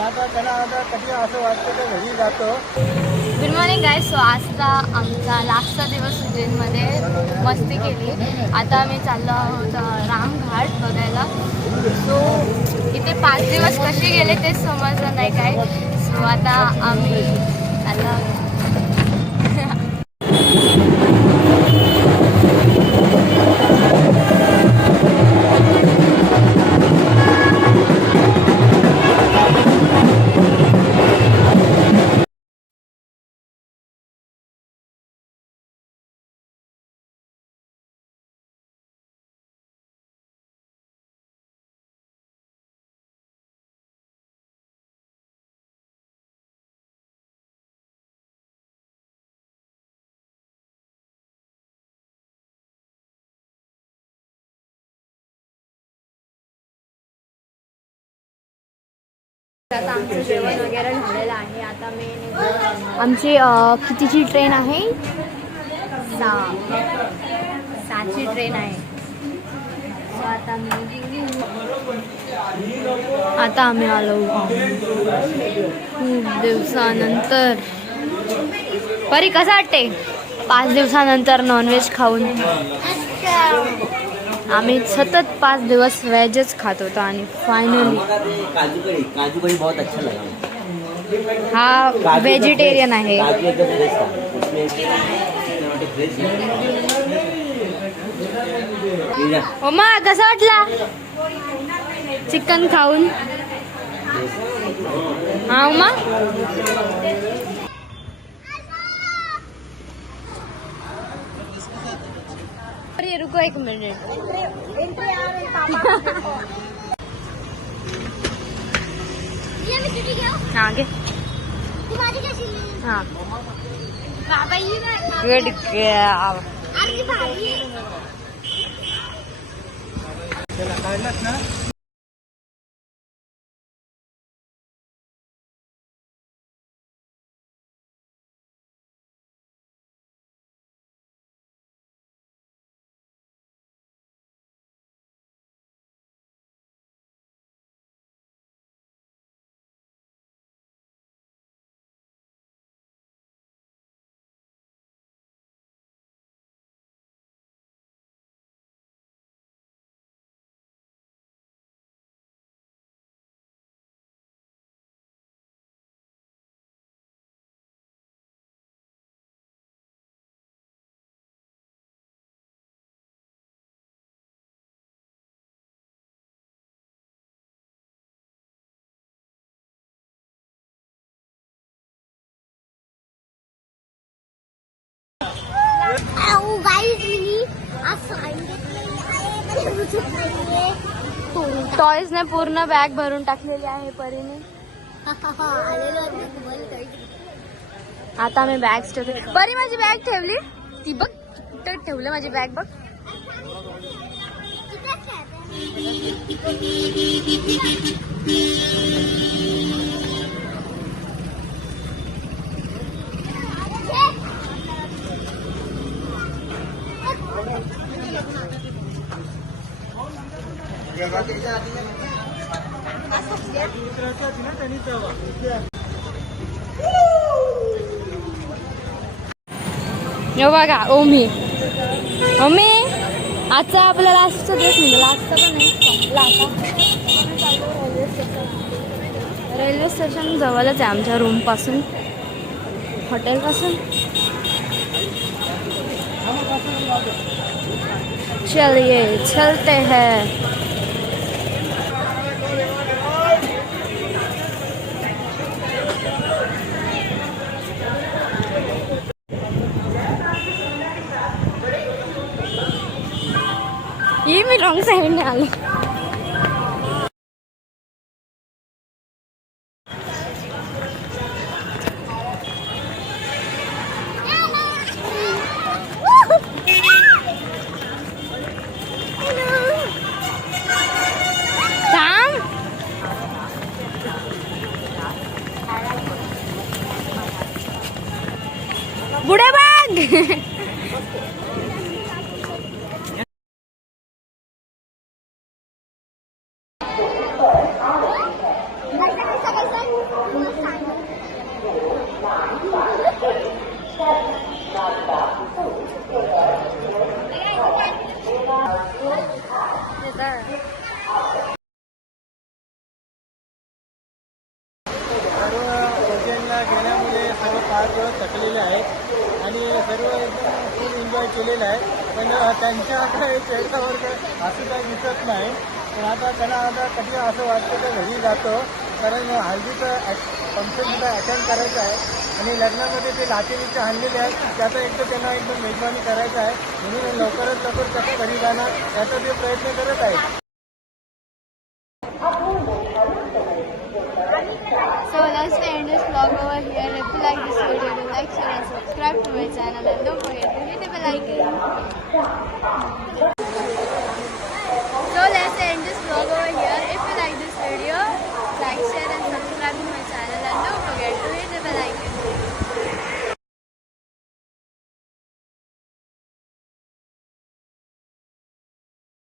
आता त्याला आता कधी असं वाटतं तर घरी जातो. Good morning guys. सो आजचा आमचा लास्टचा दिवस उज्जैनमध्ये मस्ती केली. आता आम्ही चाललो आहोत रामघाट बघायला. सो इथे 5 दिवस कसे गेले तेच समजलं नाही काय. सो आता आम्ही चाललो आहोत. आता आमचं जेवण वगैरे झालेलं आहे. आता मी आमची कितीची ट्रेन आहे? 6ची ट्रेन आहे. सो आता आम्ही आलो खूप दिवसानंतर. परी कसं वाटते 5 दिवसानंतर नॉनव्हेज खाऊन? आम्ही सतत 5 दिवस व्हेजच खात होतो आणि फायनली काजू करी बहुत अच्छा लगा. हा व्हेजिटेरियन आहे. ओमा कसा वाटला चिकन खाऊन? हा उमा. अरे रुको 1 मिनिट. हाँ घे. हाँ गुड गर्ल. त्याला काढलास ना. टॉयज ने पूर्ण बॅग भरून टाकलेली आहे परीने. आता मी बॅग ठेवते. परी माझी बॅग ठेवली ती बघ. कुठं ठेवलं माझी बॅग बघ. यो बघा ओमी. ओमी आजचा आपला लास्टचा दिवस म्हणजे लास्टचा पण नाही संपला आता. रेल्वे स्टेशन जवळच आहे आमच्या रूम पासून, हॉटेल पासून. चलिए चलते हैं. ये मी रॉंग साइडने आलो. बुढ़े बाग. सर्व उज्जैनला गेल्यामुळे सर्व 5 दिवस थकलेले आहेत आणि सर्व एकदम फुल एन्जॉय केलेला आहे. पण त्यांच्या काही चेहऱ्यावर असं काही दिसत नाही. पण आता त्यांना आता कधी असं वाटतं तर घरी जातो, कारण हळदीचं फंक्शन अटेंड करायचं आहे आणि लग्नामध्ये ते लाचेलीचे आणलेले आहेत त्याचा एकदम त्यांना एकदम मेजबानी करायचं आहे. म्हणून लवकरात लवकर कसं घरी जाणार याचा ते प्रयत्न करत आहेत. So let's end this vlog over here. If you like this video, do like, share and subscribe to my channel and don't forget to hit the bell icon.